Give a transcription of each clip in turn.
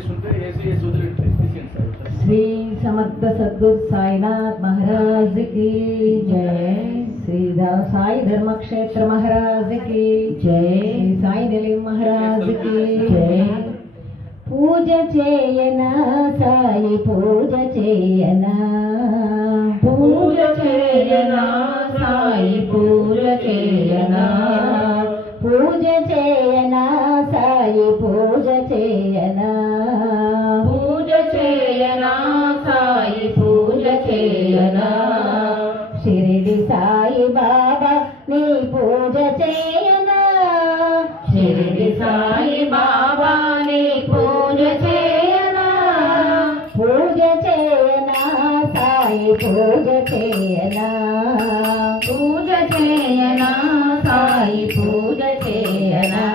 श्री समर्थ सद्गुरु साईनाथ महाराज की जय। श्री साई धर्म क्षेत्र महाराज की जय। साई निलय महाराज की जय। पूज चेयना साई पूज चेयना, पूज चेयना साई पूज चेयना, पूज चेयना साई पूज चेयना, पूज चेयना साई पूज चेयना। शिरडी साई बाबा नी पूज चेयना, शिरडी साई बाबा नी पूज चेयना, पूज चेयना साई पूज चेयना, पूज चेयना साई पूज चेयना।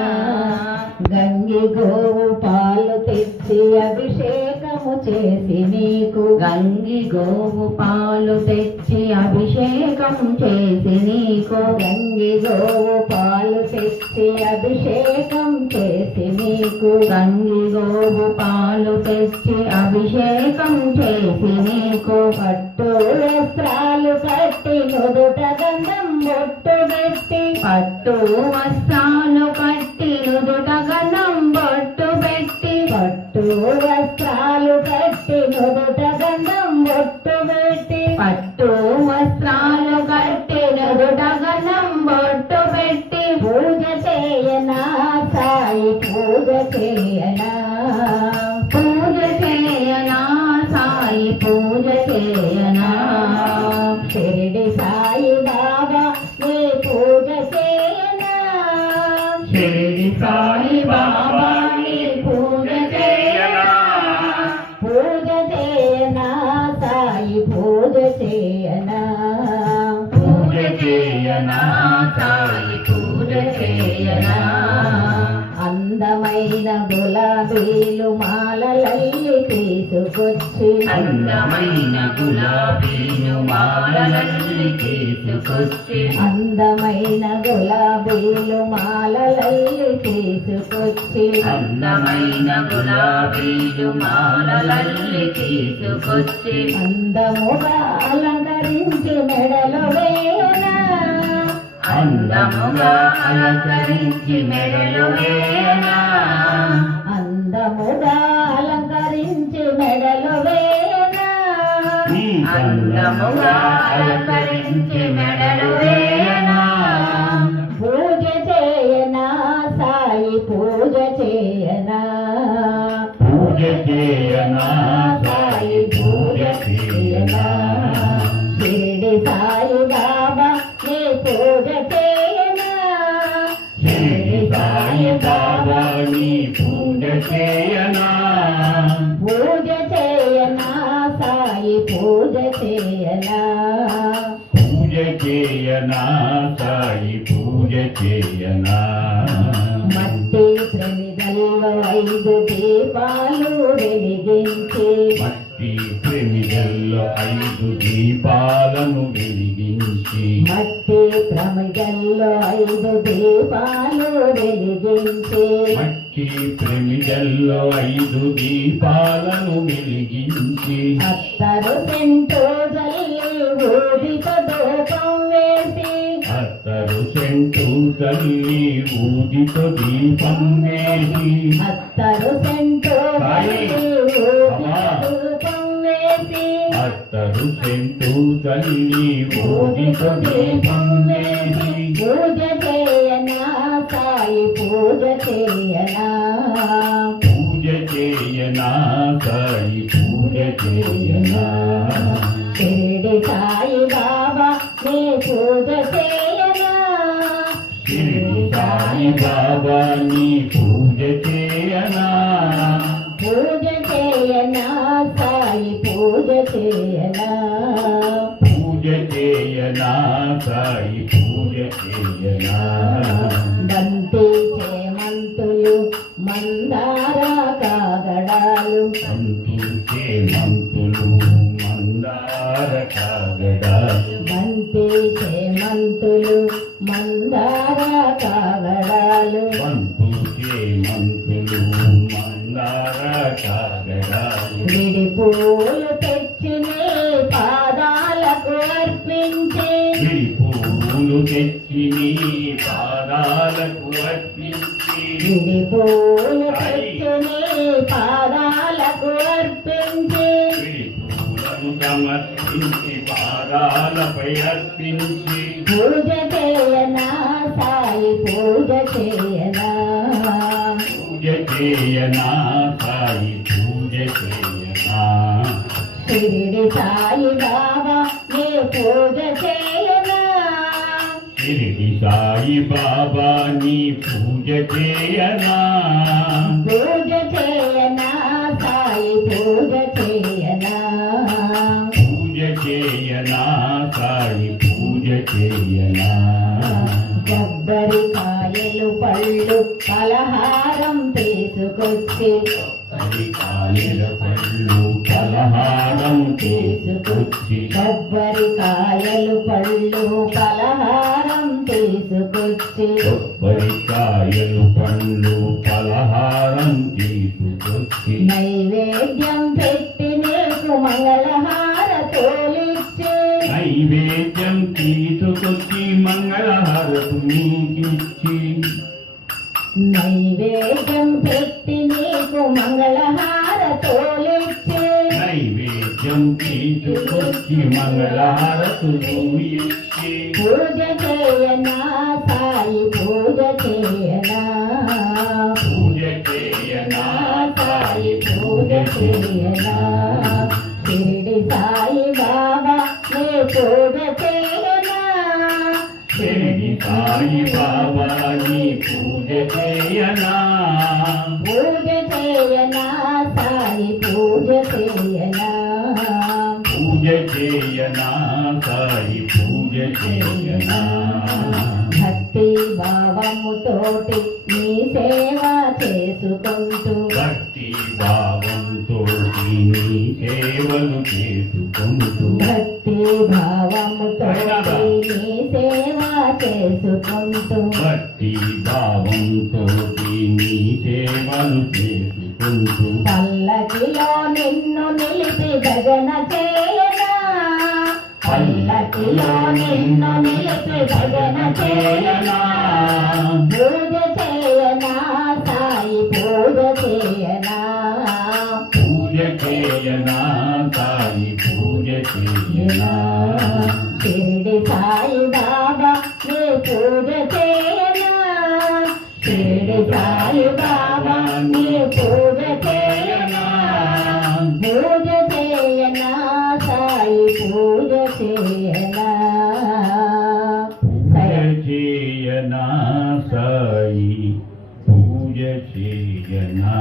గంగి గోవు పాలు తెచ్చి అభిషేకము చేసి నీకు, గంగి గోవు పాలు తెచ్చి అభిషేకం చేసి నీకు, గంగి గోవు పాలు తెచ్చి అభిషేకం చేసి నీకు, గంగి గోవు పాలు తెచ్చి అభిషేకం చేసి నీకు। పట్టు వస్త్రాలు కట్టి నుదుట గంధం బొట్టు పెట్టి, పట్టు వస్త్రాలు కట్టి నుదుట గంధం బొట్టు పెట్టి, పట్టు వస్త్రాలు కట్టి నుదుట గంధం బొట్టు పెట్టి, పట్టు వస్త్రాలు కట్టి నుదుట గంధం బొట్టు పెట్టి। పూజ చేయనా సాయి పూజ చేయనా, పూజ చేయనా సాయి పూజ చేయనా। షిరిడి సాయి బాబా నీ పూజ చేయనా, షిరిడి సాయి బాబా నీ పూజ చేయనా, పూజ చేయనా సాయి పూజ చేయనా, పూజ చేయనా సాయి పూజ చేయనా। అందమైన గులాబీలు మాలలల్లి తీసుకొచ్చి, అందమైన గులాబీలు మాలలల్లి తీసుకొచ్చి, అందమైన గులాబీలు మాలలల్లి తీసుకొచ్చి, అందమైన గులాబీలు మాలలల్లి తీసుకొచ్చి। అందముగా అలంకరించి మెడలో వేయనా, అందముగా అలంకరించి మెడలో వేయనా, అందముగా అలంకరించి మెడలో వేయనా, అందముగా అలంకరించి మెడలో వేయనా। పూజ చేయనా సాయి పూజ చేయనా, పూజ చేయనా సాయి పూజ చేయనా। షిరిడి సాయి బాబా నీ పూజ చేయనా, షిరిడి సాయి బాబా నీ పూజ చేయనా, పూజ చేయనా సాయి పూజ చేయనా, పూజ చేయనా సాయి పూజ చేయనా। మట్టి ప్రమిదల్లో 5 దీపాలు వెలిగించి, మట్టి ప్రమిదల్లో 5 దీపాలను వెలిగించి, మట్టి ప్రమిదల్లో 5 దీపాలు వెలిగించి, మట్టి ప్రమిదల్లో 5 దీపాలను వెలిగించి। అత్తరు సెంటు జల్లి ఊదితో దూపం వేసి, అత్తరు సెంటు జల్లి ఊదితో దీపం వేసి, అత్తరు సెంటు జల్లి ఊదితో దీపం వేసి, అత్తరు సెంటు జల్లి ఊదితో దీపం వేసి। పూజ చేయనా సాయి పూజ చేయనా, పూజ చేయనా సాయి పూజ చేయనా। షిరిడి సాయి బాబా నీ పూజ చేయనా, షిరిడి సాయి బాబా నీ పూజ చేయనా, పూజ చేయనా సాయి పూజ చేయనా, పూజ చేయనా సాయి పూజ చేయనా। బంతి చేమంతులు మందార కాగడాలు, బంతి చేమంతులు మందార కాగడాలు, బంతి చేమంతులు మందార కాగడాలు, బంతి చేమంతులు మందార సాగరాలు విడి పూలు తెచ్చి నీ పాదాలకు అర్పించి విడి పూలు తెచ్చి నీ పాదాలకు అర్పించి విడి పూలు తెచ్చి నీ పాదాలకు అర్పించి విడి పూలను సమర్పించి పాదాలపై అర్పించి పూజ చేయనా సాయి పూజ చేయనా పూజ చేయనా సాయి పూజ చేయనా షిరిడి సాయి బాబా నీ పూజ చేయనా షిరిడి సాయి బాబా నీ పూజ చేయనా పూజ చేయనా సాయి పూజ చేయనా పూజ చేయనా సాయి పూజ చేయనా కొబ్బరికాయలు పళ్ళు పలహారం తీసుకొచ్చి కొబ్బరికాయల పళ్ళు పలహారం తీసుకొచ్చి కొబ్బరికాయలు పళ్ళు పలహారం తీసుకొచ్చి కొబ్బరికాయలు పండ్లు పలహారం తీసుకొచ్చి నైవేద్యం పెట్టి నీకు మంగళహారతోలిచ్చి నైవేద్యం తీసుకొచ్చి మంగళహారతు నీకిచ్చి నైవేద్యం పెట్టి నీకు మంగళహారతోలిచ్చి నైవేద్యం తీసుకొచ్చి మంగళహారతు ఇచ్చి పూజ చేయనా సాయి పూజ చేయనా పూజ చేయనా సాయి పూజ చేయనా షిరిడి సాయి బాబా నీ పూజ చేయనా షిరిడి సాయి బాబా నీ పూజ చేయనా పూజ చేయనా సాయి పూజ చేయనా పూజ చేయనా సాయి పూజ చేయనా భక్తి భావముతోటి నీ సేవ చేసుకుంటూ భక్తి భావంతో నీ సేవలు చేసుకుంటూ భక్తి భావముతోటి నీ సేవ చేసుకుంటూ భక్తి భావంతో నీ సేవలు చేసుకుంటూ పల్లకిలో నిన్ను నిలిపి భజన చేయనా పల్లకిలో నిన్ను నిలిపి భజన చేయనా పూజ చేయనా సాయి పూజ చేయనా పూజ చేయనా సాయి పూజ చేయనా షిరిడి సాయి బాబా నీ పూజ చేయనా షిరిడి సాయి బాబా నీ పూజ చేయనా పూజ చేయనా సాయి పూజ చేయనా పూజ చేయనా సాయి పూజ చేయనా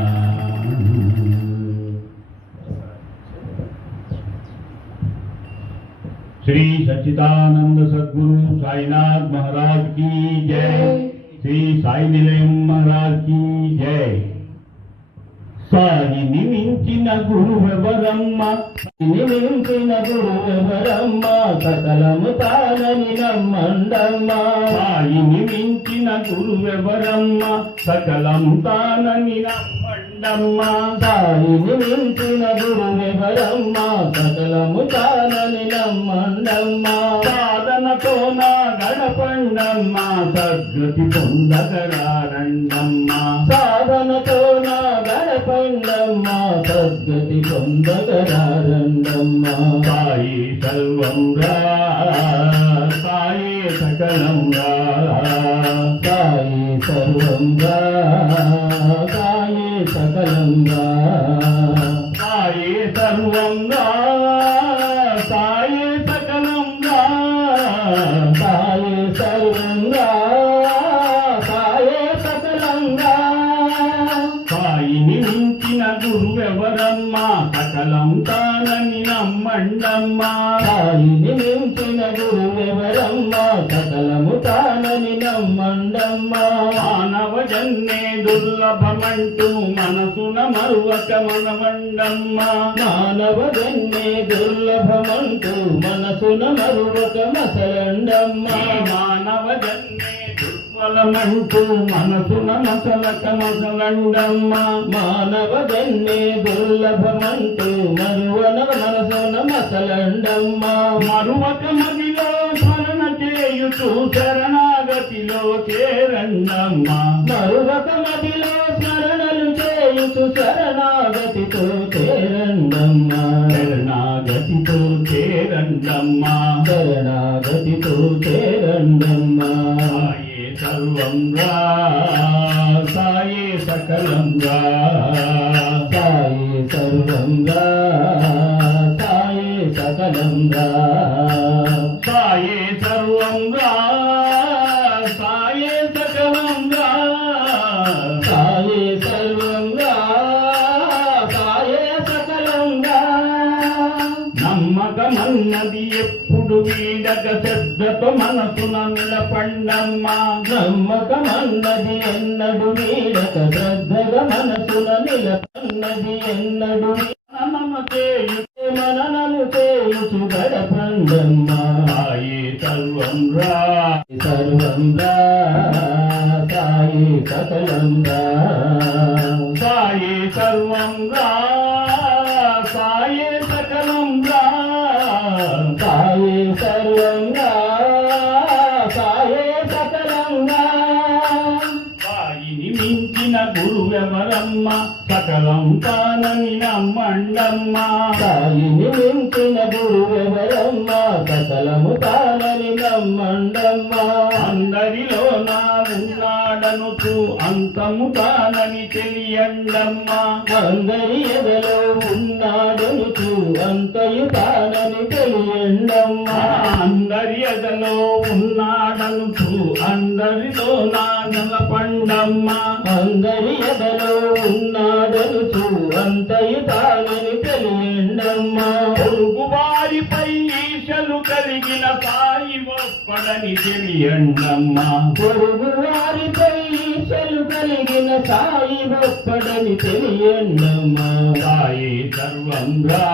श्री सच्चिदानंद सद्गुरु साईनाथ महाराज की जय श्री साई निलयम महाराज की जय సాయిని మించిన గురువెవరమ్మ మించిన గురువెవరమ్మ సకలము తానని నమ్మండమ్మ సాయిని మించిన గురువెవరమ్మ సకలము తానని నమ్మండమ్మ సాయిని మించిన గురువెవరమ్మ సకలము తానని నమ్మండమ్మ సాధనతో నా గడపండమ్మ సద్గతి పొందగరారండమ్మ సాధనతో నా గడపండమ్మ సద్గతి పొందగరారండమ్మ సాయి సర్వం రా సాయి సకలం రా సాయి సర్వం రా సాయి సకలం రా సాయి సర్వం రా సాయి సకలం రా సాయి సర్వం రా సాయి సకలం రా సాయిని మించిన గురువెవరమ్మ సకలం తానని నమ్మండమ్మ సాయిని మించిన గురువెవరమ్మ సకలము తానని నమ్మండమ్మ మానవ జన్మే దుర్లభమంటూ మనసున మరువక మనమండమ్మ మానవ జన్మే దుర్లభమంటూ మనసున మరువక మసలండమ్మ మానవ జన్మే బలమంటూ మనసున మసలక మసలండమ్మ మానవ జన్మే దుర్లభమంటూ మరువన మనసున మసలండమ్మ మరువక మదిలో స్మరణ చేయుచు శరణాగతిలో చేరండమ్మ మరువక మదిలో స్మరణలు చేయుచు శరణాగతితో చేరండమ్మ శరణాగతితో చేరండమ్మ శరణాగతితో చేరండమ్మ సాయే సర్వం రా సాయే సకలం రా సాయి సర్వం రా సాయి సకలం రా సాయే సర్వం రా సాయే సకలం రా సాయి సర్వం రా సాయి సకలం రా నమ్మకమన్నది ఎప్పుడు వీడక శ్రద్ధతో మనసున నిలపండమ్మ నమ్మకమన్నది ఎన్నడు వీడక శ్రద్ధగా మనసున నిలపన్నది ఎన్నడు మననలు చేయుచు గడపండమ్మ సాయే సర్వం రా సర్వం రా సాయి సకలం రా సాయే సర్వం రా సాయే సకలం రా సాయి సర్వం రా సాయి సకలం రా సాయిని మించిన గురువెవరమ్మ సకలం తానని నమ్మండమ్మ సాయిని మించిన గురువెవరమ్మ సకలము తానని నమ్మండమ్మ అందరిలో నా ఉన్నాడనుచు అంతము తానని తెలియండమ్మ అందరి ఎదలో ఉన్నాడనుచు అంతయు తానని తెలియండమ్మ అందరి ఎదలో ఉన్నాడనుచు అందరిలో నా నిలపండమ్మ అందరి ఎదలో ఉన్నాడనుచు అంతయు తానని తెలియండమ్మ పొరుగు వారిపై ఈశలు కలిగిన సాయి ఒప్పడని తెలియండమ్మ పొరుగు వారిపై ఈశలు కలిగిన సాయి ఒప్పడని తెలియండమ్మ సాయి సర్వం రా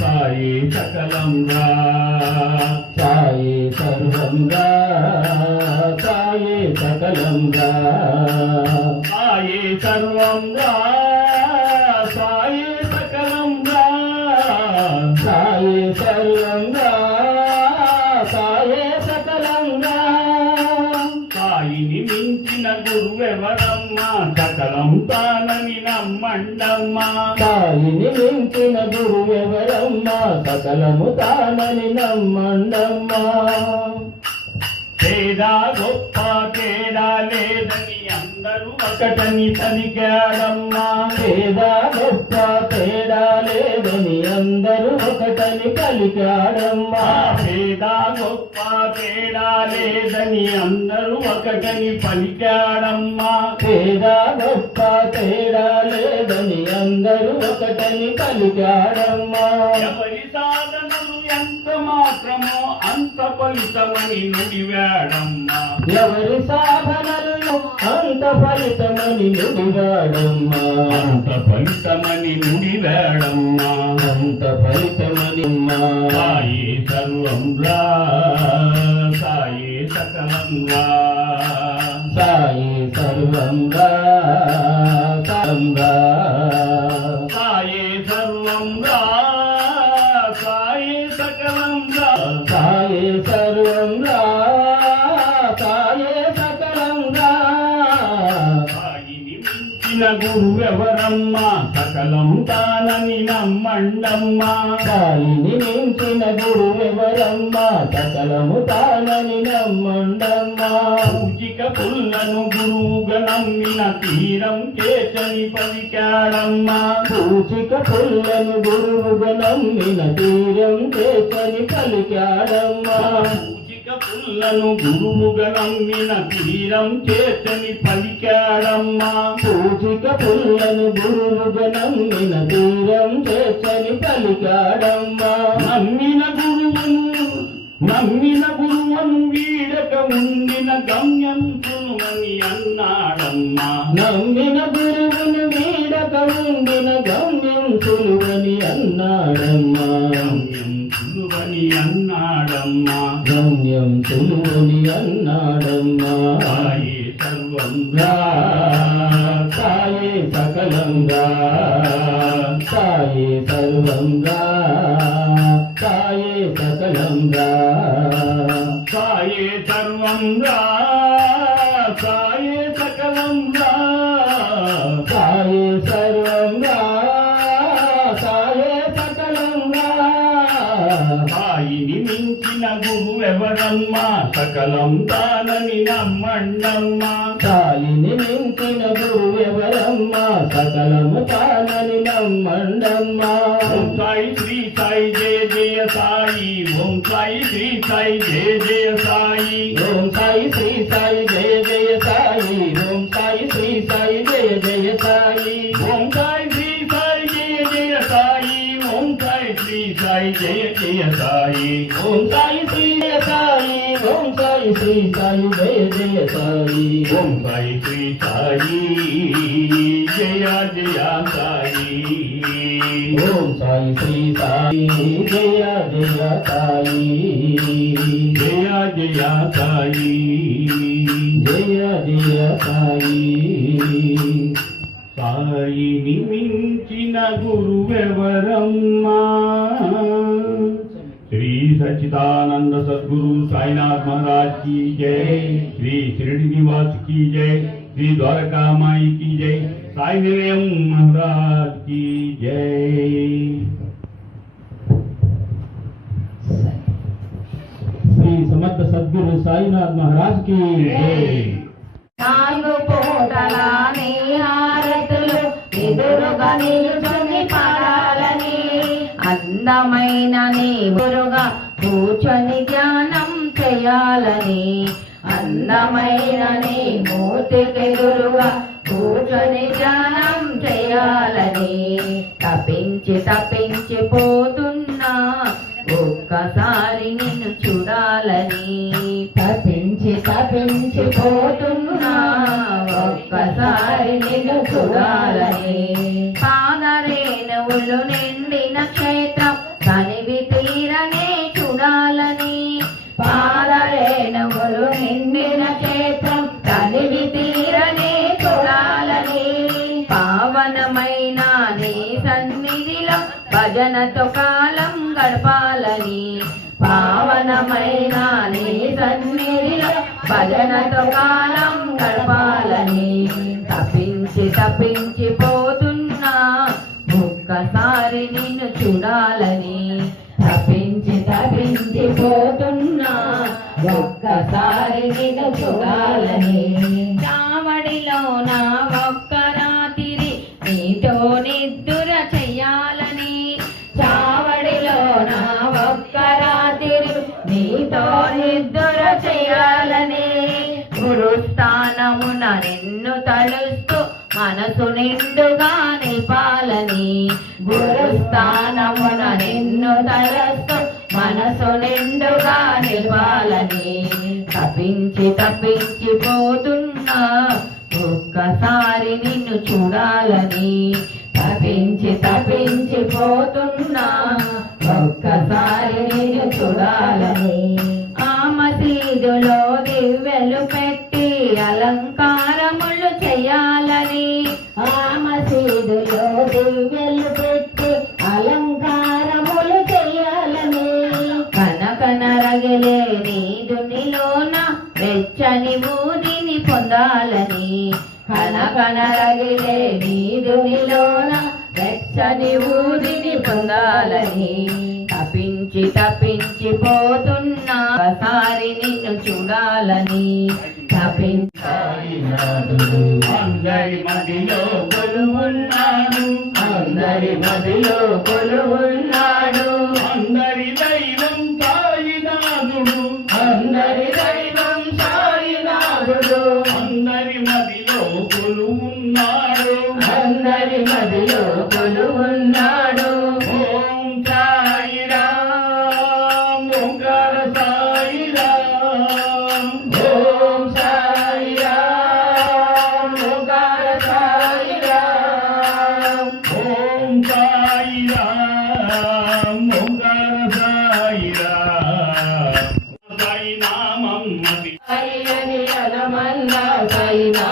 సాయి సకలం రా సాయి సర్వం రా సాయి సకలం రా సాయి సర్వం రా సాయి సకలం రా సాయి సర్వం రా సాయి సకలం రా సాయిని మించిన గురువెవరమ్మ సకలం తానని నమ్మండమ్మ సాయిని మించిన గురువెవరమ్మ సకలము తానని నమ్మండమ్మ తేడా గొప్ప తేడా లేదని అందరూ ఒకటని పలికాడమ్మా తేడా గొప్ప తేడా లేదని అందరూ ఒకటని పలికాడమ్మా తేడా గొప్ప తేడా లేదని అందరూ ఒకటని పలికాడమ్మా తేడా గొప్ప తేడా లేదని అందరూ ఒకటని పలికాడమ్మా ఎవరి సాధనలు ఎంత మాత్రమో అంత ఫలితమని నుడివాడమ్మా ఎవరి సాధనలు అంత ఫలితమని నుడివాడమ్మా అంత ఫలితమని నుడివాడమ్మా అంత ఫలితమని సాయి సర్వం రా సాయి సకలం రా సాయి సర్వం రా సర్వం రా సాయి సర్వం రా సాయి సకలం రా సాయి సర్వం రా సాయి సకలం రా సాయిని మించిన గురువెవరమ్మా సకలం తానని నమ్మండమ్మా సాయిని మించిన గురువెవరమ్మా సకలము తానని నమ్మండమ్మా పూజిక పుల్లను గురువుగా నమ్మిన తీరం చేచని పలికాడమ్మా పూచిక పుల్లను గురువుగా నమ్మిన తీరం చేసని పలికాడమ్మా పూజిక పుల్లను గురువుగా నమ్మిన తీరం చేచని పలికాడమ్మా పూచిక పుల్లను గురువుగా నమ్మిన తీరం చేసని పలికాడమ్మా నమ్మిన గురువును వీడక ఉండిన గమ్యం సులువని అన్నాడమ్మా నమ్మిన గురువును వీడక ఉండిన గమ్యం సులువని అన్నాడమ్మా గమ్యం సులువని అన్నాడమ్మా గమ్యం సులువని అన్నాడమ్మా సర్వం రా సాయే సకలం రా సాయే సర్వం రా సాయే సకలం రా సాయే సర్వం రా సాయే సకలం రా సాయే సర్వం రా సాయే సకలం రా సాయిని మించిన గురువెవరమ్మా సకలం తానని నమ్మండమ్మా సాయిని మించిన గురువెవరమ్మా సకలము తానని నమ్మండమ్మా ఓం సాయి శ్రీ సాయి జయ జయ సాయి ఓం సాయి శ్రీ సాయి జయ జయ సాయి ఓం సాయి శ్రీ సాయి జయ జయ సాయి ఓం సాయి శ్రీ సాయి జయ జయ సాయి ఓం సాయి శ్రీ సాయి జయ జయ సాయి ఓం సాయి శ్రీ సాయి జయ జయ సాయి ఓం సాయి శ్రీ సాయి ఓం సాయి శ్రీ సాయి జయ జయ సాయి ఓం సాయి శ్రీ సాయి జయ జయ సాయి ఓం సాయి శ్రీ సాయి జయ జయ సాయి జయ జయ సాయి జయ జయ సాయి సాయిని మించిన గురువెవరమ్మా శ్రీ సచ్చిదానంద సద్గురు సాయినాథ్ महाराज की जय श्री शिरडी निवास की जय श्री द्वारका माई की जय साई निलयम महाराज की जय శ్రీ సమర్థ సద్గురు సాయినాథ్ మహారాజ్ కి జై. నాలుగు పూటలాని హారతులు ఎదురుగా నిలుచుని పాడాలని అందమైన నీ గురుగా కూర్చొని ధ్యానం చేయాలని అందమైన నీ మూర్తికి గురుగా కూర్చొని ధ్యానం చేయాలని తప్పించి తప్పించి పోతున్నా ఒక్కసారి నిన్ను చూడాలని తప్పించి తప్పించి పోతున్నా ఒక్కసారి నిన్ను చూడాలని పాదరేణువులు నిండిన క్షేత్రం తనివి తీరనే చూడాలని పాదరేణువులు నిండిన క్షేత్రం తనివి తీరనే చూడాలని పావనమైన నీ సన్నిధిలో భజనతో కాలం గడపాలని పావనమైన నీ సన్నిధిలో భజనతో కాలం గడపాలని తప్పించి తప్పించి పోతున్నా ఒక్కసారి నిన్ను చూడాలని తప్పించి తప్పించి పోతున్నా ఒక్కసారి నిన్ను చూడాలని చావడిలో నా ఒక్క రాత్రి నీతో నిద్దుర చెయ్యాలని చావడిలో నా ఒక్క రాత్రి నీతో నిద్దుర చెయ్యాలని గురుస్థానమున నిన్ను తలుస్తూ మనసు నిండుగా నింపాలని గురుస్థానమున నిన్ను తలుస్తూ మనసు నిండుగా నింపాలని తప్పించి తప్పించి పోతున్నా ఒక్కసారి నిన్ను చూడాలని తప్పించి తప్పించి పోతున్నా ఒక్కసారి నిన్ను చూడాలని ఆ మసీదులో దివ్యలు పెట్టి అలంకారములు చేయాలని ఆ మసీదులో దివ్యలు పెట్టి అలంకారములు చేయాలని కనకన రగిలే నీదునిలోన వెచ్చని ఊదిని పొందాలని కనకన రగిలే నీదునిలోన వెచ్చని ఊదిని పొందాలని తప్పించి తప్పించి పోతున్నా ఒకసారి నిన్ను చూడాలని సాయినాథుడు అందరి మదిలో కొలువున్నాడు అందరి మదిలో కొలువున్నాడు అందరి దైవం సాయినాథుడు అందరి దైవం సాయినాథుడు అందరి మదిలో కొలువున్నాడు అందరి మదిలో కొలువున్నాడు ఓం సాయిరాం ఓంకార సాయిరాం ఓం సాయిరాం ఓంకార సాయిరాం ఓం సాయిరాం ఓంకార సాయిరాం సాయి నామం మది సాయి అని అనమన్నా సాయినా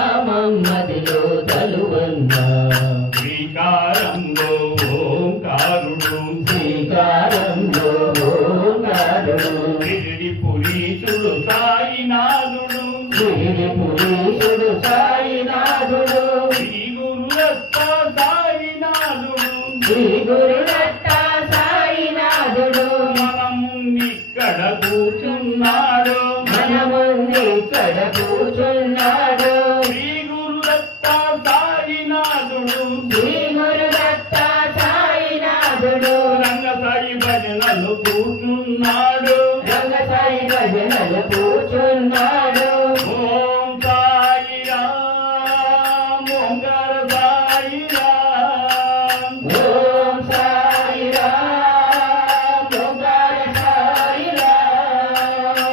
శ్రీకారంలో ఓంకారుడు శ్రీకారంలో ఓంకారుడు షిరిడి పురీషుడు సాయినాథుడు శ్రీ పురుషుడు సాయినాథుడు శ్రీ గురుదత్త సాయినాథుడు శ్రీ గురుదత్త సాయినాథుడు మన ముందిక్కడ కూర్చున్నాడు మన ముందిక్కడ కూర్చున్నాడు శ్రీ గురుదత్త సాయినాథుడు శ్రీ గురుదత్త సాయినాథుడు రంగసాయి భజనలు కూర్చున్నాడు రంగ సాయి భజనలు కూర్చున్నాడు ఓం సాయి రామ్ ఓంకార సాయి రామ్ ఓం సాయి రామ్ ఓంకార సాయి రామ్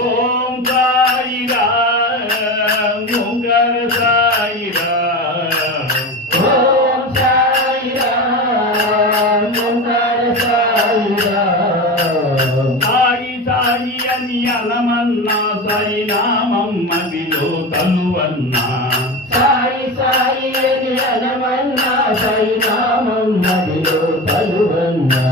ఓం సాయి రామ్ ఓంకార సాయి రామ్ ఓం సాయి రామ్ ఓంకార సాయి రామ్ సాయి సాయి అని అనమన్నా సాయి నామం మదిలో తలువన్నా సాయి సాయి అని అనమన్నా సాయి నామం మదిలో తలువన్నా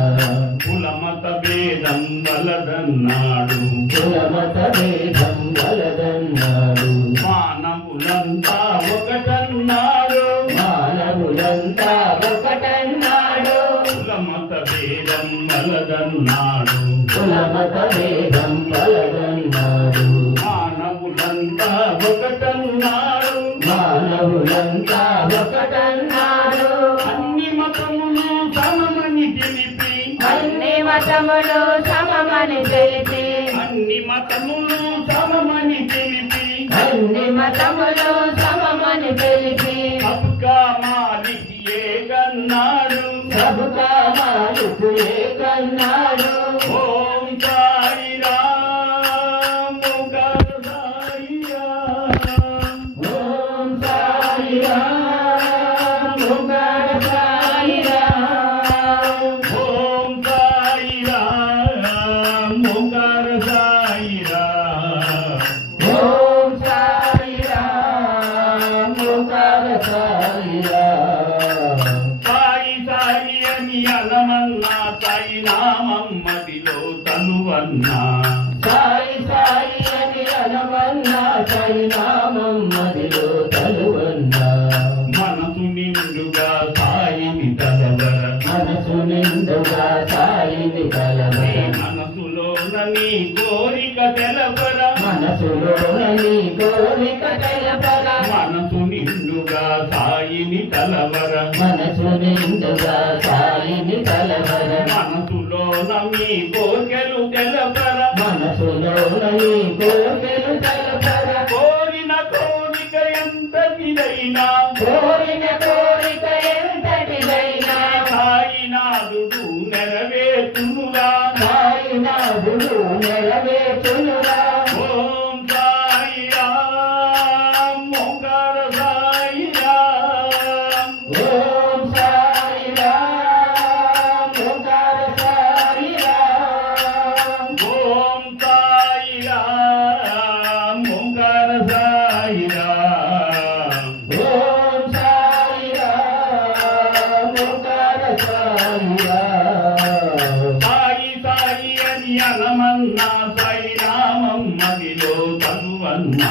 కులమత భేదం వలదన్నాడు కులమత భేదం వలదన్నాడు మానవులంతా ఒకటన్నాడు మానవులంతా ఒకటన్నాడు కులమత భేదం వలదన్నాడు కులమత భేదం వలదన్నాడు మానవులంతా ఒకటన్నాడు మానవులంతా ఒకటన్నాడు అన్ని మతములు సమమని తెలిపి అన్ని మతములు సమమని తెలిసి అన్ని మతములు సమమని తెలిపి అన్ని మతములు సమమని తెలిసి సబ్కా మాలిక్ ఏకన్నాడు సబ్కా మాలిక్ ఏకన్నాడు ఓం సాయి రామ్ ఓంకార సాయి రామ్ ఓం సాయి రామ్ ఓంకార సాయి రామ్ ఓం సాయి రామ్ ఓంకార సాయి రామ్ ఓం సాయి రామ్ ఓంకార సాయి రామ్ సాయి సాయి అని అనమన్నా సాయి నామం మదిలో తనువన్నా సాయి సాయి అని అనమన్నా సాయి నామం మదిలో తలువన్నా మనసు నిండుగా సాయిని తలవర మనసు నిండుగా సాయిని కలవర మనసులోన నీ కోరిక తెలపర మనసులోని కోరిక తెలపర మనసు నిండుగా సాయిని తలవర మనసు నిండుగా సాయిని కలవర మనసులోన మీ కోరికలు తెలపర మనసులోని కోరికలు తెలపర కోరిన కోరిక ఎంతటిదైనా కోరిన కోరిక ఎంతటిదైనా సాయినాథుడు నెరవేర్చునుగా సాయినాథుడు నెరవేర్చునుగా ఓం సాయి రామ్ ఓంకార సాయి రామ్ ఓం సాయి రామ్ ఓంకార సాయి రామ్ ఓం సాయి రామ్ ఓంకార సాయి రామ్ ఓం సాయి రామ్ ఓంకార సాయి రామ్ సాయి సాయి అని అనమన్నా సాయి నామం మదిలో తనువన్నా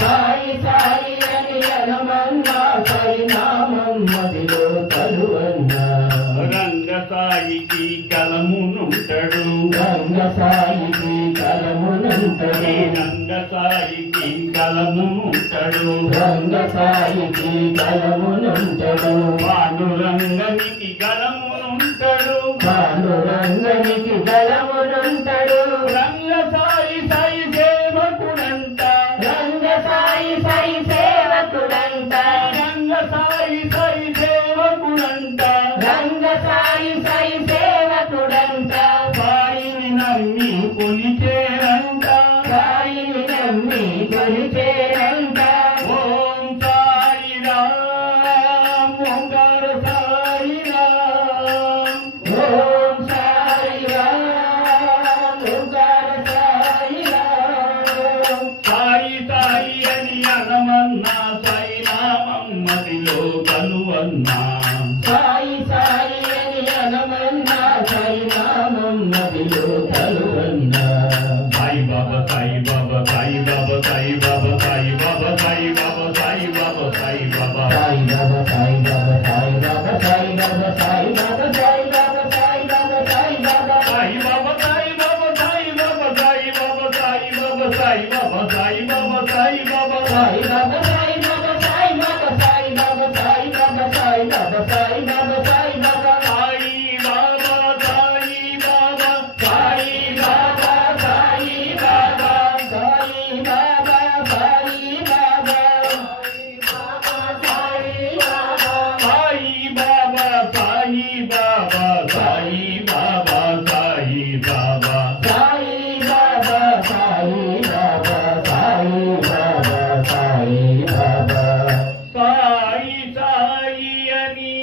సాయి సాయి అని అనమన్నా సాయి నామం మదిలో తలువన్నా రంగ సాయికి కలమునుంటడు రంగ సాయికి కలమునంతడు రంగ సాయికి కలమునుంటడు రంగ సాయికి కలమునంతడు పాండురంగనికి కలమునుంటడు పాండురంగనికి కలమునంతడు రంగ సాయి సాయి సేవకుడంట రంగ సాయి సాయి సేవకుడంట రంగ సాయి సాయి సేవకుడంట రంగ సాయి సాయి సేవకుడంట సాయిని నమ్మి కొలిచేరంట సాయిని నమ్మి కొలిచేరంట ఓం సాయి రామ్ ఓంకార సాయి రామ్ ఓం సాయి రామ్ బాబా సాయి బాబా సాయి బాబా సాయి బాబా సాయి బాబా సాయి బాబా సాయి బాబా సాయి బాబా సాయి బాబా సాయి బాబా సాయి బాబా సాయి బాబా సాయి బాబా సాయి బాబా సాయి బాబా సాయి బాబా సాయి సాయి అని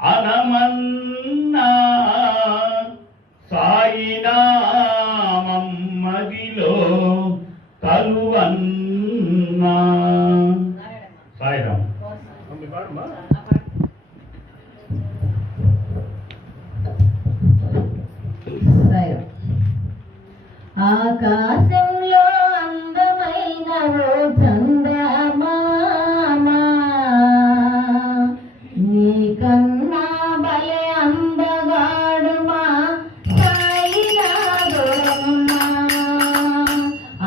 అనమన్నా సాయి నామం మదిలో కలువన్నా సాయిరామ్ ఆకాశంలో అందమైన ఓ చందమామ నీకన్నా భలే అందగాడు మా సాయినాథుడమ్మ.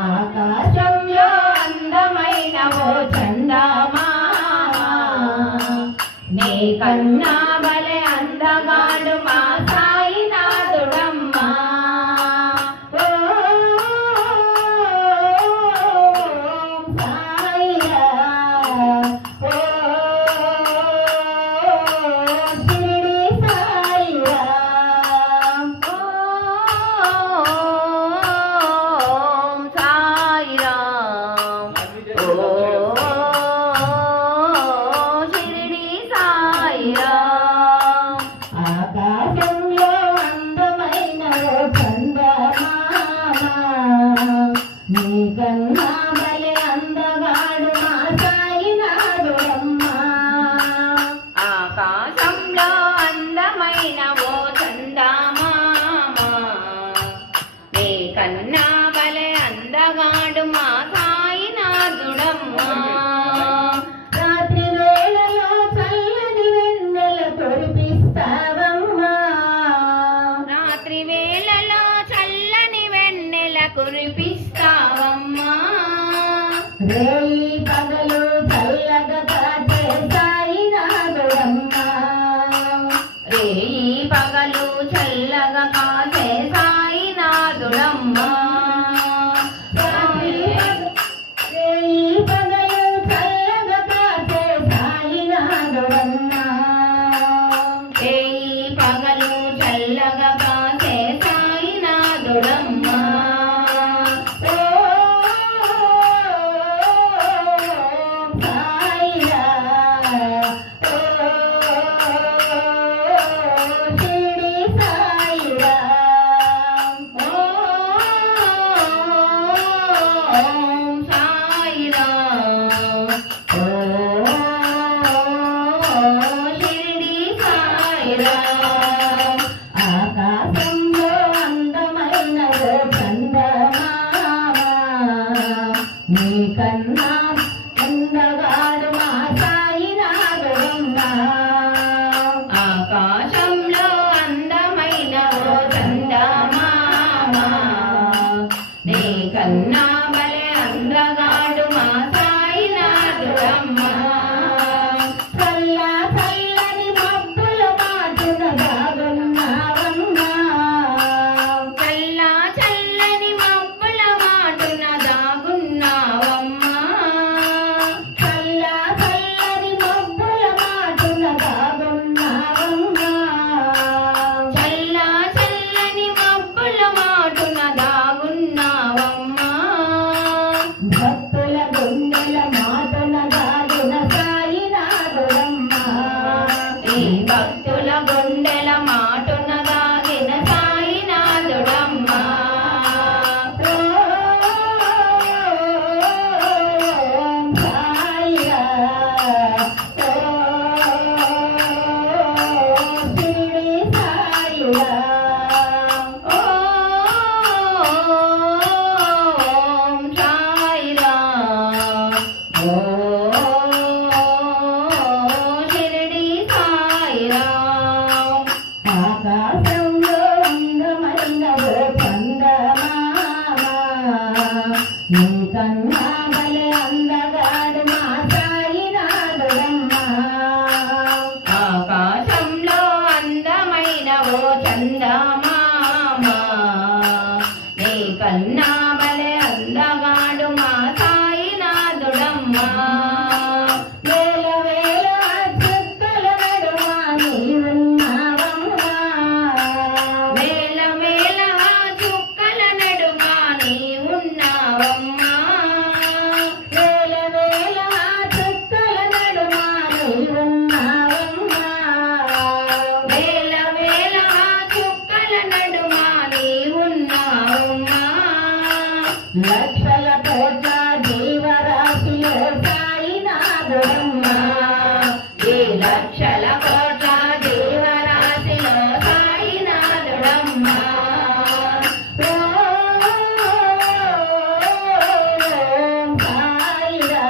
ఆకాశంలో అందమైన ఓ చందమామ నీకన్నా భలే అందగాడు మా సాయినాథుడమ్మ. ఆకాశంలో అందమైన ఓ చందమామ నీకన్నా భలే అందగాడు మా సాయినాథుడమ్మ. ఆకాశంలో అందమైన ఓ చందమామ నీకన్నా భలే అందగాడు మా సాయినాథుడమ్మ. రాత్రి వేళలో చల్లని వెన్నెల కురిపిస్తావమ్మా. రాత్రి వేళలో చల్లని వెన్నెల కురిపిస్తావమ్మా. రేయి పగలు చల్లగా కాచే సాయినాథుడమ్మ. రేయి పగలు చల్లగా కాచే సాయినాథుడమ్మ. రేయి పగలు చల్లగా కాచే సాయినాథుడమ్మ. రేయి పగలు చల్లగా కాచే సాయినాథుడమ్మ. సాయిరా షిరిడి సాయిరా సాయిరా షిరిడి సాయిరా. ఆకాశంలో అందమైన ఓ చందమామ నీకన్నా అందగాడు మా సాయినాథుడమ్మ. ఆకాశంలో అందమైన ఓ చందమామ నీకన్నా భలే అందగాడు మా సాయినాథుడమ్మ. చల్ల చల్లని మబ్బుల మాటున దాగున్నావమ్మా. చల్ల చల్లని మబ్బుల మాటున దాగున్నావమ్మా. చల్ల చల్లని మబ్బుల మాటున దాగున్నావమ్మా. చల్ల చల్లని మబ్బుల మాటున దాగున్నావమ్మా. భక్తుల గుండెల మాటున దాగిన సాయినాథుడమ్మ. ఈ భక్తుల గుండెల మాటున దాగిన సాయినాథుడమ్మ. ఓం సాయిరా షిరిడి సాయిరా. ఓం సాయిరా షిరిడి సాయిరా. కోట్ల జీవరాశిలో సాయినాథుడమ్మా ఓం సాయిరా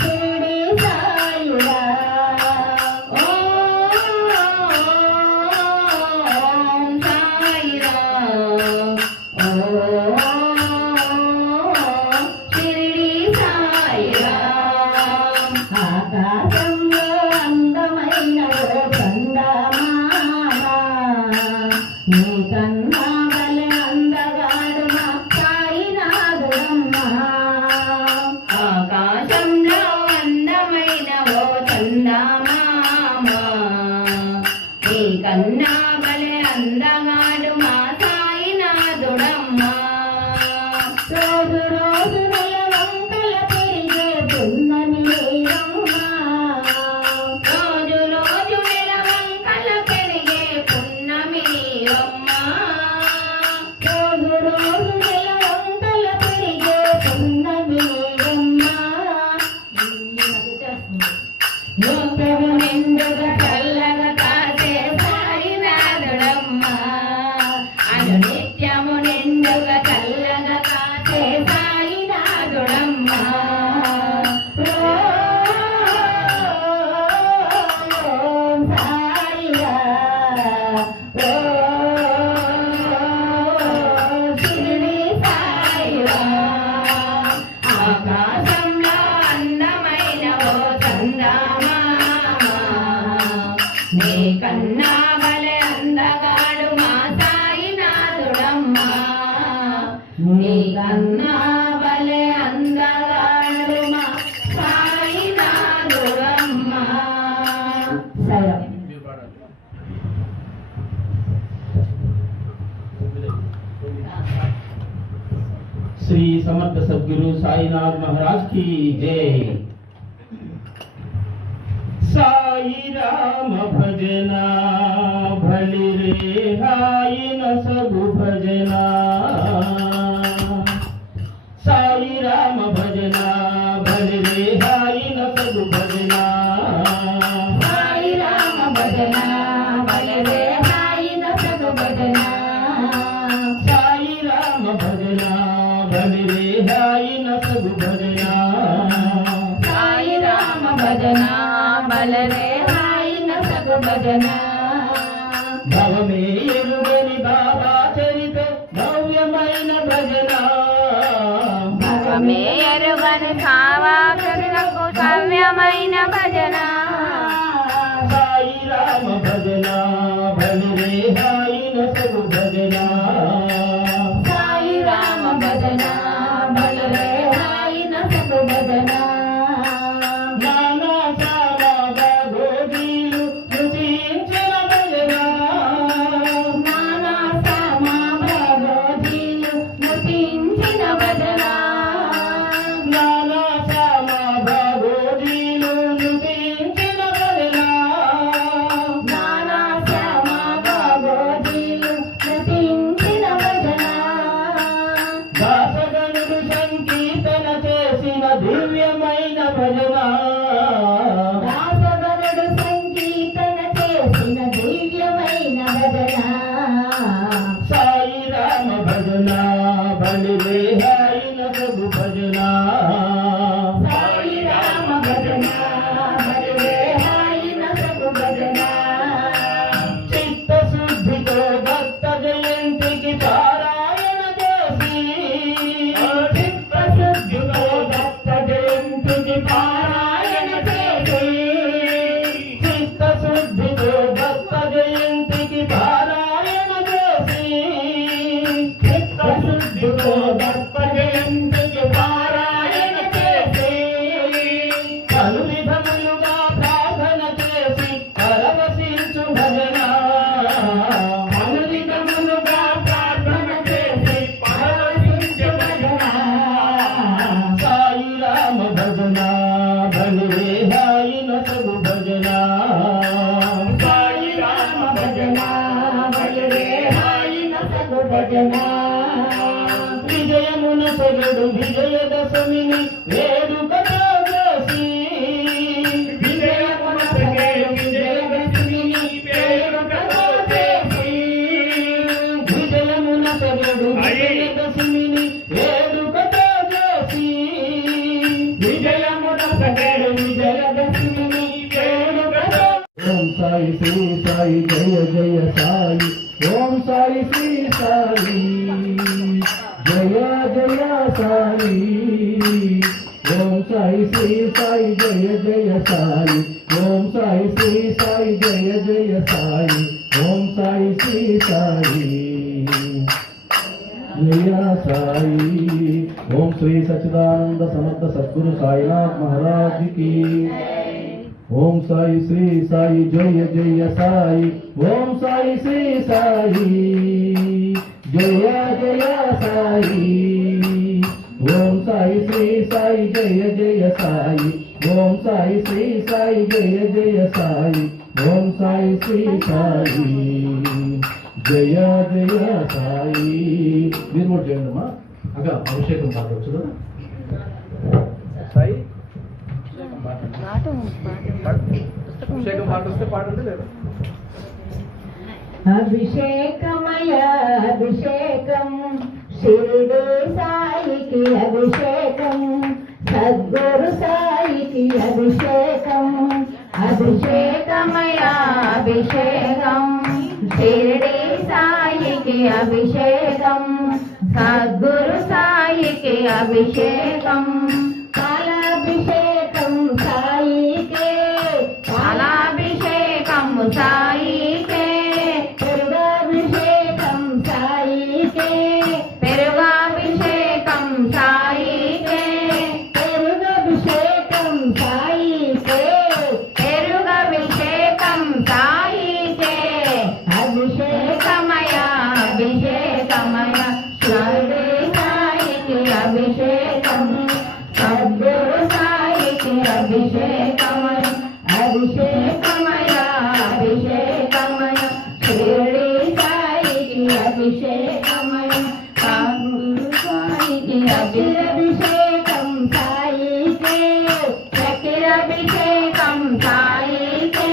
షిరిడి సాయిరా ఓం సాయిరా షిరిడి సాయిరా ఆకాశంలో అందమైన ఓ చందమామ నీకన్నా బలె అందగాడు మా సాయినాథుడమ్మా ఆకాశంలో అందమైన ఓ చందమామ నీకన్నా బలె అందగాడు మా సాయినాథుడమ్మా రోజు రోజు నెలవంకల తిరిగే పున్నమి నీరమ్మా రోజు రోజు నెలవంకల పెరిగే పున్నమి నీరమ్మా రోజు రోజు నెలవంకల పెరిగే పున్నమి నీరమ్మా నిత్యము నిండుగా చల్లగా కాసే సాయినాథుడమ్మా అను నిత్యము నిండుగా చల్లగా కాసే సాయినాథుడమ్మా ఓం సాయిరా షిరిడి సాయిరా ఆకాశంలో అందమైన ఓ చందమామ నీకన్నా బలె అందగాడు మా సాయినాథుడమ్మా నీకన్నా బలె అందగాడు మా సాయినాథుడమ్మా సరే श्री समर्थ सद्गुरु साईनाथ महाराज की जय। साई राम भजना भली रे हाई न सब भजना साई राम भजना भली रे हाई न सब भजना సాయి రామ భజన బలె రే హాయి న సగు భజన साई राम भजना भली रे हाई न सब भजना సాయి రామ భజన బలె రే హాయి న సగు భజన భవ మే ఎరుగని బాబా చరిత భవ్యమైన భజన భవమే ఎరుగని కావాలకు సవ్యమైన భజన సాయి రామ భజన భలి రే హాయి న సగు భజన సాయి రామ భజన బలె రే హాయి న సగు భజన నానా సామా భోజీలు రుచించిన భజన నానా సమా భగవతీలు ముటించిన భజన నానా సామా భోజీలు రుచించిన భజన నానా సమా భగవతీలు ముటించిన భజన దాసగణుడు సంకీర్తన చేసిన దివ్యమైన భజన దాసగణుడు సంకీర్తన చేసిన దివ్యమైన భజన సాయి రామ భజన బలి రే హాయి న సగు భజన సాయి రామ భజన బలి రే హాయి న సగు భజన చిత్త శుద్ధితో భక్త జయంతికి పారాయణ చేసి చిత్త శుద్ధితో భక్త జయంతికి పారాయణ చేసి చిత్త శుద్ధితో భక్త జయంతికి పారాయణ చేసి చిత్త శుద్ధితో భక్త జయంతికి పారాయణ చేసి పలు విధములుగా ప్రార్థన చేసి పరవశించు భజన పలు విధములుగా ప్రార్థన చేసి పరవశించు భజన సాయి రామ భజన భలి రే హాయి న సగు భజన సాయి రామ భజన భలి రే హాయి న సగు భజన విజయమున సగడు విజయ దశమిని వేడుకతో చేసి నాడు విజయదశమిని వేడుకతో ఓం సాయి శ్రీ సాయి జయ జయ సాయి ఓం సాయి శ్రీ సాయి జయ జయ సాయి ఓం సాయి శ్రీ సాయి జయ జయ సాయి ఓం సాయి శ్రీ సాయి జయ జయ సాయి ఓం సాయి శ్రీ సాయి జయ సాయి ఓం శ్రీ సచ్చిదానంద సమర్థ సద్గురు సాయినాథ్ మహారాజ్ की ఓం సాయి శ్రీ సాయి జయ జయ సాయి ఓం సాయి శ్రీ సాయి జయ జయ సాయి ఓం సాయి శ్రీ సాయి జయ జయ సాయి ఓం సాయి శ్రీ సాయి జయ జయ సాయి ఓం సాయి శ్రీ సాయి జయ జయ సాయి. మీరు కూడా చేయండి అమ్మా. అక్క అభిషేకం పాడవచ్చు కదా సాయి. అభిషేకం పాట వస్తే పాడండి లేదా. అభిషేకమయ అభిషేకం షిరిడి సాయికి అభిషేకం సద్గురు సాయికి అభిషేకం అభిషేకమయ అభిషేకం షిరిడి సాయికి అభిషేకం సద్గురు సాయికి అభిషేకం పాలాభిషేకం సాయికే పాలాభిషేకం సాయికే పెరుగాభిషేకం సాయికే పెరుగాభిషేకం సాయికే పెరుగభిషేకం సాయికే పెరుగభిషేకం సాయికే అభిషేకమయ అభిషేకమయ షిరిడి సాయికి అభిషేకం సద్గురు సాయికి అభిషేకమయ అభిషేకమయ అభిషేకమయ షిరిడి సాయికి అభిషేకమయ సద్గురు సాయికి అభిషేకం సాయికే చక్రాభిషేకం సాయికే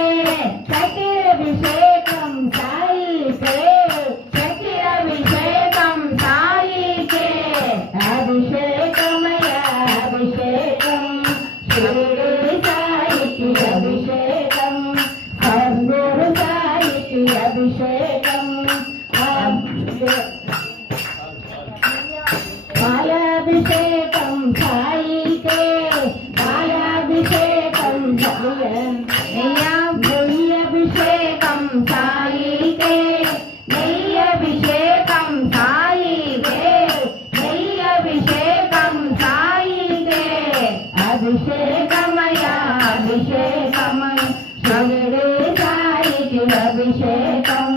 చక్రాభిషేకం సాయికే చక్రాభిషేకం సాయికే అభిషేకమయ అభిషేకం షిరిడి సాయికి అభిషేకం సద్గురు సాయికి అభిషేకం పాలాభిషేకం సాయికే పాలాభిషేకం నెయ్యభిషేకం సాయికే నెయ్యభిషేకం సాయికే నెయ్యభిషేకం సాయికే అభిషేకమయ అభిషేకమయ షిరిడి సాయికి అభిషేకం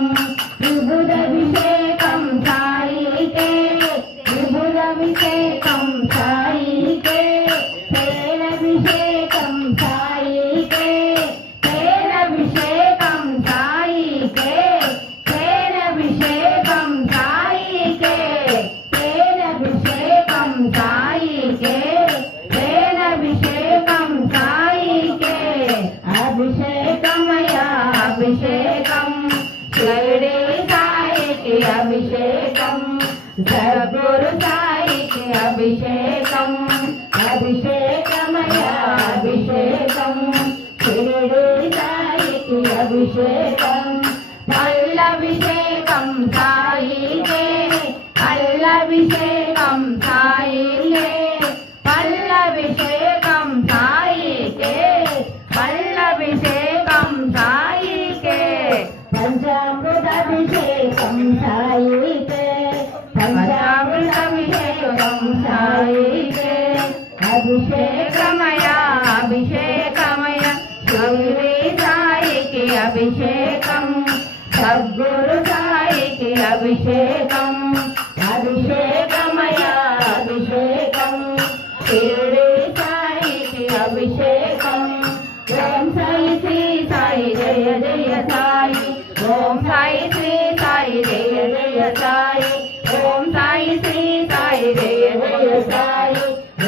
విభుదభిషేకం సాయికే విభుదభిషేకం సాయికే తేనభిషేకం సాయికే తేనభిషేకం సాయికే తేనభిషేకం సాయికే తేనభిషేకం సాయికే తేనభిషేకం సాయికే అభిషేకమయ అభిషేకం షిరిడి సాయికి అభిషేకం సద్గురు సాయికి అభిషేకం అభిషేకమయ అభిషేకం షిరిడి సాయికి అభిషేకం పల్లభిషేకం సాయికే పల్లభిషేకం సాయికే పల్లభిషేకం సాయికే పల్లభిషేకం సాయికే పంచామృతాభిషేకం సాయికే పంచామృతాభిషేకం సాయికే అభిషేకమయ అభిషేకమయ షిరిడి సాయికి అభిషేకం సద్గురు సాయికి అభిషేకం అభిషేకమయ అభిషేకం షిరిడి సాయికి అభిషేకం ఓం సాయి శ్రీ సాయి జయ జయ సాయి ఓం సాయి శ్రీ సాయి జయ జయ సాయి ఓం సాయి శ్రీ సాయి జయ జయ సాయి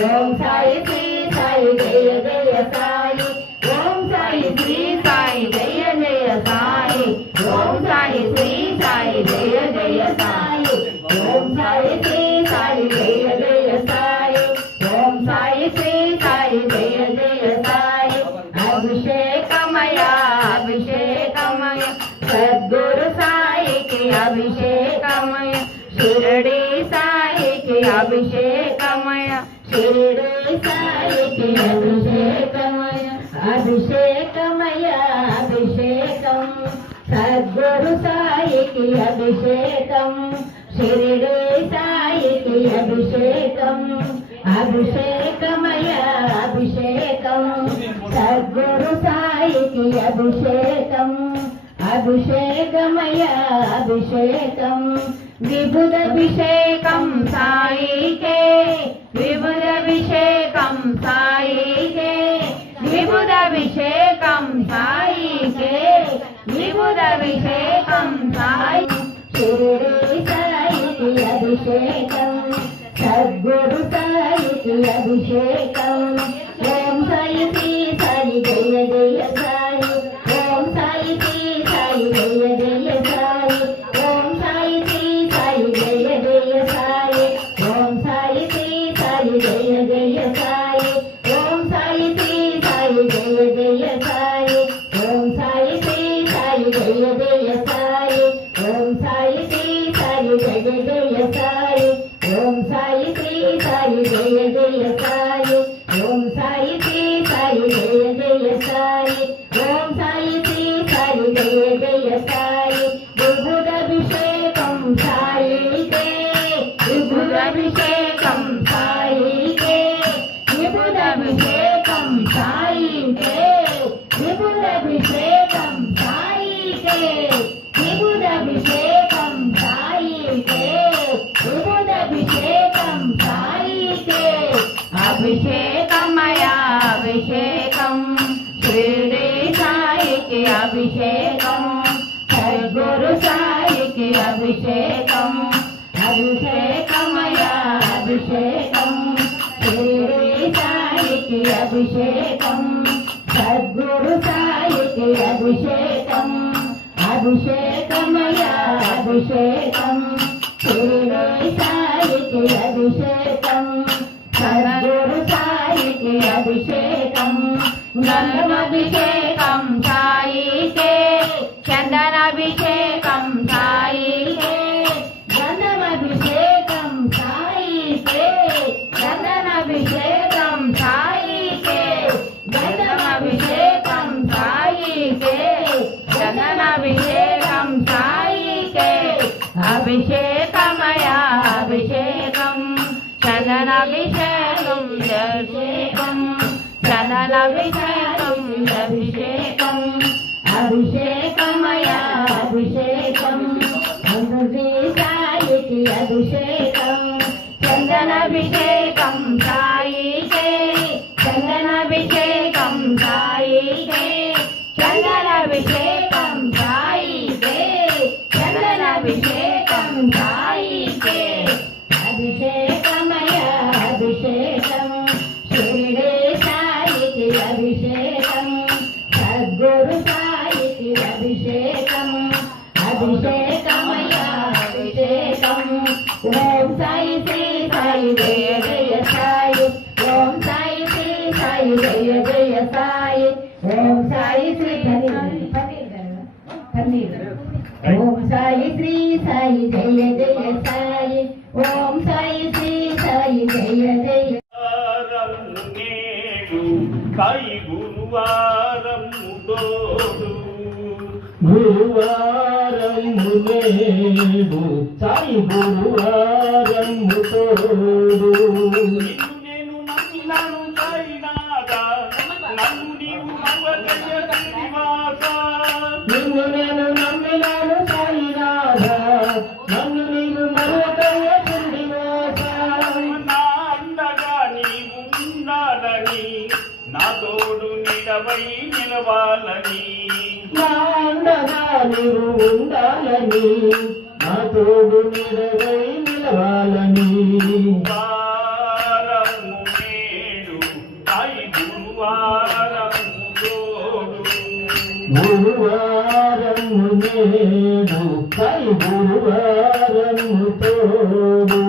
ఓం సాయి శ్రీ సాయి జయ జయ సాయి ఓం సాయి శ్రీ సాయి జయ జయ సాయి ఓం సాయి శ్రీ సాయి జయ జయ సాయి అభిషేకమయ షిరిడి సాయికి అభిషేకమయ అభిషేకమయ అభిషేకం సద్గురు సాయికి అభిషేకం షిరిడి సాయికి అభిషేకం అభిషేకమయ అభిషేకం సద్గురు సాయికి అభిషేకం అభిషేకమయ అభిషేకం విభుదభిషేకం సాయికే విభుదభిషేకం సాయికే విభుదభిషేకం సాయికే విభుదభిషేకం సాయి షిరిడి సాయికి అభిషేకం సద్గురు సాయికి అభిషేకం ఓం సాయి శ్రీ సాయి జయ జయ సాయి ఓం సాయి శ్రీ సాయి జయ జయ సాయి ఓం సాయి శ్రీ సాయి జయ జయ సాయి ఓం సాయి శ్రీ సాయి జయ జయ సాయి ఓం సాయి శ్రీ సాయి జయ జయ సాయి ఓం సాయి శ్రీ సాయి జయ జయ సాయి ఓం సాయి శ్రీ సాయి జయ జయ సాయి ఓం సాయి శ్రీ సాయి జయ జయ సాయి ఓం సాయి శ్రీ సాయి జయ జయ సాయి ఓం సాయి శ్రీ సాయి జయ జయ సాయి విభుదభిషేకం సాయికే విభుదభిషేకం సాయికే విభుదభిషేకం సాయికే విభుదభిషేకం సాయికే విభుదభిషేకం సాయికే విభుదభిషేకం సాయికే అభిషేకమయ అభిషేకం షిరిడి సాయికి అభిషేకం సద్గురు సాయికి అభిషేకం అభిషేకమయ అభిషేకం షిరిడి సాయికి అభిషేకం సద్గురు సాయికి అభిషేకం అభిషేకమయ అభిషేకం షిరిడి సాయికి అభిషేకం సద్గురు సాయికి అభిషేకం గంధమభిషేకం సాయికే చందనాభిషేకం సాయికే గంధమభిషేకం సాయికే చందనాభిషేకం సాయికే గంధమభిషేకం సాయికే చందనాభిషేకం సాయికే అభిషేకమయ అభిషేకం చందనాభిషేకం అభిషేకం చందనాభిషేకం అభిషేకం అభిషేకమయ అభిషేకం శ్రీ సాయికి అభిషేకం చందనాభిషేకం సాయికే చందనాభిషేకం సాయికే చందనాభిషేకం సాయికే చందనాభిషేకం సాయికే అభిషేకమయ అభిషేకం షిరిడి సాయికి అభిషేకం సద్గురు సాయికి అభిషేకం అభిషేకమయ అభిషేకం ఓం సాయి శ్రీ సాయి జయ జయ సాయి ఓం సాయి శ్రీ సాయి జయ జయ సాయి ఓం సాయి శ్రీ ఓం సాయి శ్రీ సాయి జయ జయ సాయి ఓం సాయి శ్రీ సాయి జయ జయ నేడు సాయి గురువారం తోడు గురువారము నేడు సాయి గురువారము తోడు నిన్ను నేను నమ్మినాను సాయినాథా నన్ను నీవు నమ్మదయ్య శ్రీనివాస నిన్ను నేను నమ్మినాను సాయినాథ నన్ను నీవు మరొకయ్య శ్రీనివాస నా అండగా నీవు ఉండాలని నా తోడు నిలవై నిలవాలని నా అండగా నీవు ఉండాలని నా తోడు నిలవై నిలవాలని వారము నేడు సాయి గురువారము తోడు గురువారము నేడు సాయి గురువారము తోడు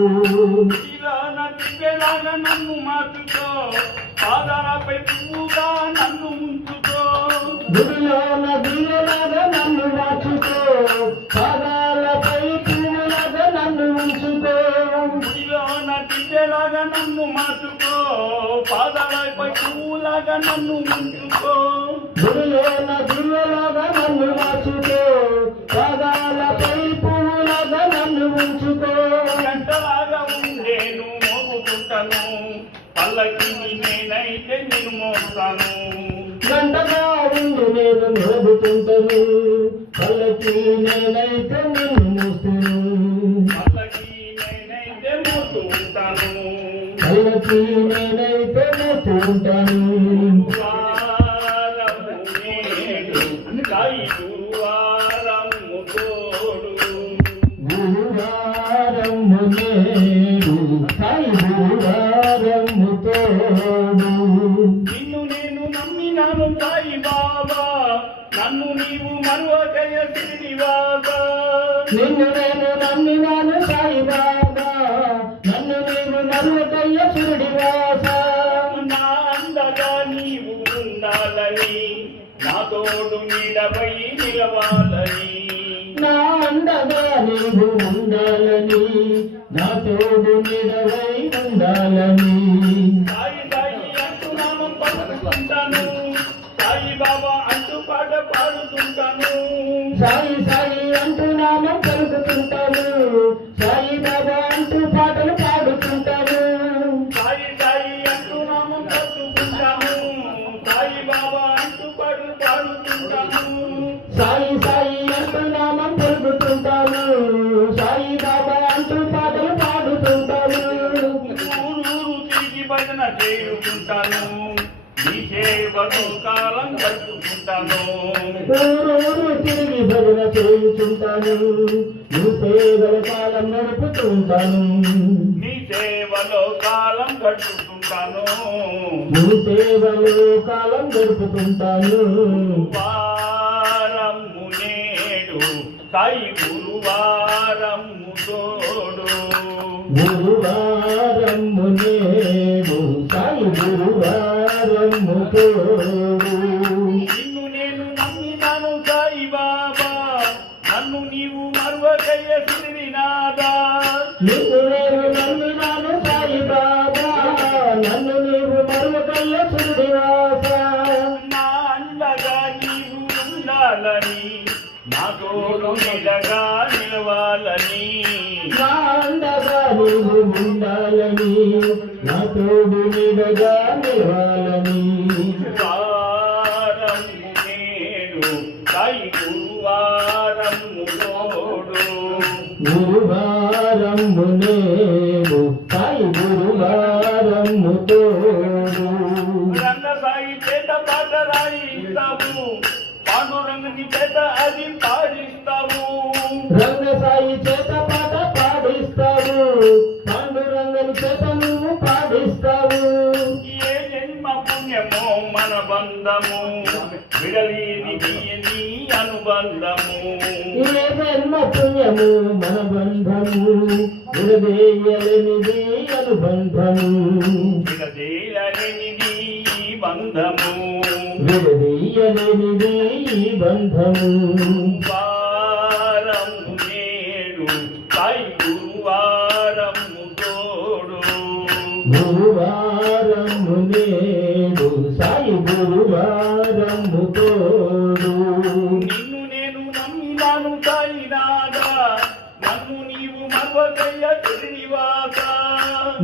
ఇలా నటిపెలాగా నన్ను మాటుతో పాదాలపై పువ్వుగా నన్ను ఉంచుతో గుడిలోన దియ్యలాగా నన్ను మార్చుకో పాదాలపై పువ్వులాగా నన్ను ఉంచుకో గుడిలో నటిపెలాగా దివ్యలాగా నన్ను ఉంచుకో గుడిలోన దివ్యలాగా నన్ను మార్చుకో పాదాలపై పువ్వులాగా నన్ను ఉంచుకో గంటలాగా ఉండేను మోగుతుంటాను పల్లకిని నేనైతే నేను మోస్తాను గంటగా ఉండి నేను మోగుతుంటాను పల్లకి నేనైతే నిన్ను మోస్తాను పల్లకి నేనైతే మోస్తూ ఉంటాను పల్లకి నేనైతే మోస్తూ ఉంటాను గురువారము నేడు సాయి గురువారము తోడు గురువారము నేడు సాయి గురువారము తోడు నిన్ను నేను నమ్మినాను సాయి బాబా నన్ను నీవు మరువకయ శ్రీనివాస నిన్ను నేను నమ్మినాను సాయి బాబా నన్ను నీవు మరువకయ్య శిరుడివాస నా అండగా నీవు ఉండాలని నా తోడు నీడపై నిలవాలని నా అండగా నీవు ఉండాలని నా తోడు నీడవై ఉండాలని సాయి సాయి అంటూ నామం పలుకుతుంటాను సాయి బాబా అంటూ పాట పాడుతుంటాను సాయి సాయి అంటూ నామం పలుకుతుంటాను సాయి బాబా అంటూ పాటలు పాడుతుంటాను సాయి సాయి అంటూ నామం పలుకుతుంటాను సాయి బాబా అంటూ పాటలు పాడుతుంటాను సాయి సాయి అంటూ నామం పలుకుతుంటాను సాయి బాబా అంటూ పాటలు పాడుతుంటాను ఊరూరు తిరిగి భజన చేయుకుంటాను నీ సేవలో కాలం గడుపుకుంటాను ఊరూరు తిరిగి భజన చేయుచుంటాను నీ సేవల కాలం నడుపుతుంటాను నీ సేవలో కాలం గడుపుతుంటాను నీ సేవలో కాలం గడుపుతుంటాను వారము నేడు సాయి గురువారము తోడు గురువారము నేడు సాయి గురువారము తోడు నిన్ను నేను నమ్మినాను సాయి బాబా నన్ను నీవు మరువకయ్య శ్రీనాథా నిన్ను నేను నమ్మినాను సాయి బాబా నన్ను నీవు మరువకయ్య శిరుడివాస నా అండగా నీవు ఉండాలని నా తోడు నిలగా నిలవాలని నా అండగా నీవు ఉండాలని నా తోడు నీడగా నిలవాలని వారము నేడు సాయి గురువారము తోడు గురువారము నేడు సాయి గురువారము తోడు రంగ సాయి చేత పాట రాయిస్తావు పాండురంగని చేత అది పాడిస్తావు రంగ సాయి చేత పాట పాడిస్తావు పాండురంగని చేత నువ్వు పాడిస్తావు ఏ జన్మ పుణ్యమో మన బంధము విడలేని తీయని అనుబంధము ఏ జన్మ పుణ్యము మన బంధము విడదీయలేనిది అనుబంధము విడదేయనిది ఈ బంధము విడదీయలేనిది ఈ బంధము వారము నేడు సాయి గురువారము తోడు గురువారము నేడు సాయి గురువారము తోడు నిన్ను నేను నమ్మినాను సాయినాథా నన్ను నీవు మరువకయ్య శ్రీనివాస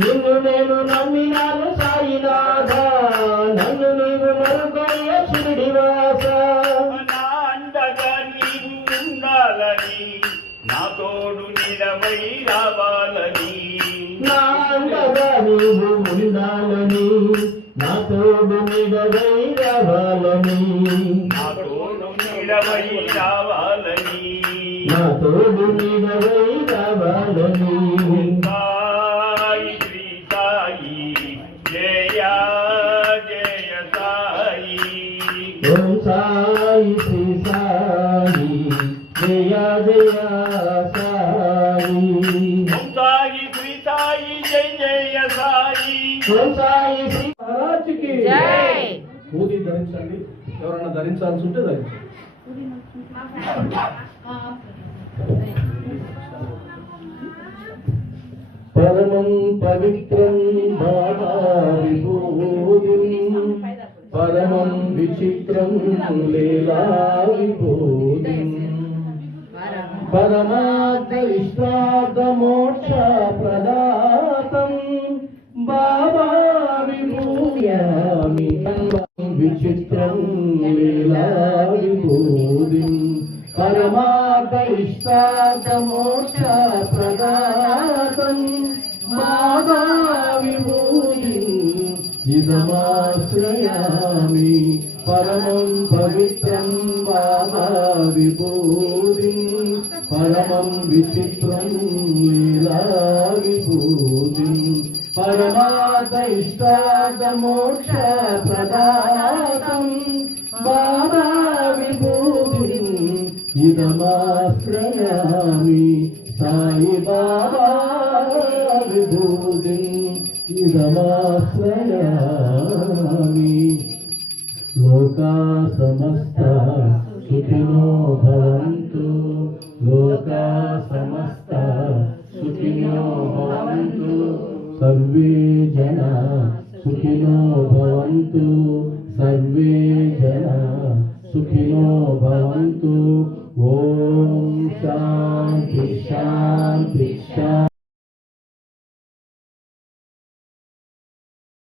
నిన్ను నేను నమ్మినాను సాయినాథ నన్ను నీవు మరుగయ్య శిరిడివాస నా అండగా నీవు ఉండాలని నా తోడు నిలవై రావాలని నా అండగా నీవు ఉండాలని నా తోడు నిడవై రావాలని నా తోడు నిలవై రావాలని నా తోడు నిడవై రావాలని సాయి శ్రీ సాయి జయ జయ సాయి ఓం సాయి శ్రీ సాయి జయ జయ సాయి ఓం సాయి శ్రీ సాయి జయ జయ సాయి ఓం సాయి శ్రీ మహారాజ్కి జై. మూది ధరించండి ఎవరన్నా ధరించాల్సి ఉంటే ధరించండి పరమం పవిత్రం భావా విభూతిం పరమం విచిత్రం లీలా విభూతిం పరమార్థ ఇష్టార్థ మోక్ష ప్రదాతం బాబా విభూయామి విచిత్రం లీలా విభూతిం పరమార్థ ఇష్టార్థ మోక్ష ప్రదాతం బాబా విభూతిం ఇదమాశ్రయామి పరమం పవిత్రం బాబా విభూతిం పరమం విచిత్రం లీలా విభూతిం పరమార్థ ఇష్టార్థ మోక్ష ప్రదాతం బాబా విభూతిం ఇదమాశ్రయామి సాయి బాబా విభూతిం ఇదమాశ్రయామి లోకా సమస్త సుఖినో భవంతు లోకా సమస్త సుఖినో భవంతు సర్వే జనా సుఖినో భవంతు సర్వే జనా సుఖినో భవంతు ఓం శాంతి శాంతి శాంతి